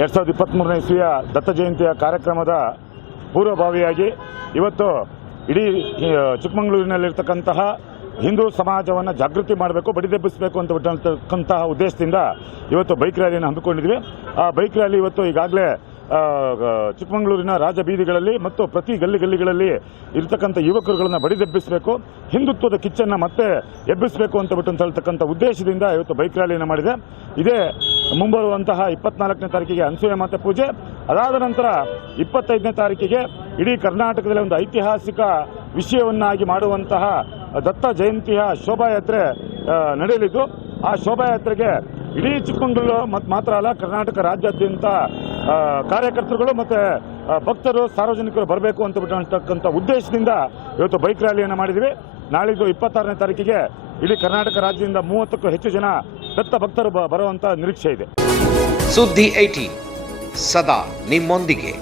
ಎರಡು ಸಾವಿರದ ಇಪ್ಪತ್ತ್ಮೂರನೇ ಇಸ್ವಿಯ ದತ್ತ ಜಯಂತಿಯ ಕಾರ್ಯಕ್ರಮದ ಪೂರ್ವಭಾವಿಯಾಗಿ ಇವತ್ತು ಇಡೀ ಚಿಕ್ಕಮಗಳೂರಿನಲ್ಲಿರ್ತಕ್ಕಂತಹ ಹಿಂದೂ ಸಮಾಜವನ್ನು ಜಾಗೃತಿ ಮಾಡಬೇಕು ಬಡಿದೆಬ್ಬಿಸಬೇಕು ಅಂತ ಬಿಟ್ಟಂತಕ್ಕಂತಹ ಉದ್ದೇಶದಿಂದ ಇವತ್ತು ಬೈಕ್ ರ್ಯಾಲಿಯನ್ನು ಹಮ್ಮಿಕೊಂಡಿದ್ವಿ. ಆ ಬೈಕ್ ರ್ಯಾಲಿ ಇವತ್ತು ಈಗಾಗಲೇ ಚಿಕ್ಕಮಗಳೂರಿನ ರಾಜ ಬೀದಿಗಳಲ್ಲಿ ಮತ್ತು ಪ್ರತಿ ಗಲ್ಲಿ ಗಲ್ಲಿಗಳಲ್ಲಿ ಇರತಕ್ಕಂಥ ಯುವಕರುಗಳನ್ನು ಬಡಿದೆಬ್ಬಿಸಬೇಕು ಹಿಂದುತ್ವದ ಕಿಚ್ಚನ್ನು ಮತ್ತೆ ಎಬ್ಬಿಸಬೇಕು ಅಂತ ಬಿಟ್ಟು ಹೇಳ್ತಕ್ಕಂಥ ಉದ್ದೇಶದಿಂದ ಇವತ್ತು ಬೈಕ್ ರ್ಯಾಲಿಯನ್ನು ಮಾಡಿದೆ. ಇದೇ ಮುಂಬರುವಂತಹ ಇಪ್ಪತ್ನಾಲ್ಕನೇ ತಾರೀಕಿಗೆ ಅನಸೂಯ ಮಾತೆ ಪೂಜೆ. ಅದಾದ ನಂತರ ಇಪ್ಪತ್ತೈದನೇ ತಾರೀಕಿಗೆ ಇಡೀ ಕರ್ನಾಟಕದಲ್ಲಿ ಒಂದು ಐತಿಹಾಸಿಕ ವಿಷಯವನ್ನಾಗಿ ಮಾಡುವಂತಹ ದತ್ತ ಜಯಂತಿಯ ಶೋಭಾಯಾತ್ರೆ ನಡೆಯಲಿದ್ದು, ಆ ಶೋಭಾಯಾತ್ರೆಗೆ ಇಡೀ ಚಿಕ್ಕಮಗಳೂರು ಮತ್ತು ಮಾತ್ರ ಅಲ್ಲ, ಕರ್ನಾಟಕ ರಾಜ್ಯಾದ್ಯಂತ ಕಾರ್ಯಕರ್ತರುಗಳು ಮತ್ತು ಭಕ್ತರು, ಸಾರ್ವಜನಿಕರು ಬರಬೇಕು ಅಂತ ಬಿಟ್ಟಂತಕ್ಕಂಥ ಉದ್ದೇಶದಿಂದ ಇವತ್ತು ಬೈಕ್ ರ್ಯಾಲಿಯನ್ನು ಮಾಡಿದ್ವಿ ನಾಳಿದ್ದು ಇಪ್ಪತ್ತಾರನೇ ತಾರೀಕಿಗೆ ಇಡೀ ಕರ್ನಾಟಕ ರಾಜ್ಯದಿಂದ ಮೂವತ್ತಕ್ಕೂ ಹೆಚ್ಚು ಜನ ದತ್ತ ಭಕ್ತರು ಬರುವಂತ ನಿರೀಕ್ಷೆ ಇದೆ. ಸುದ್ದಿ ಏಟೀನ್ ಸದಾ ನಿಮ್ಮೊಂದಿಗೆ.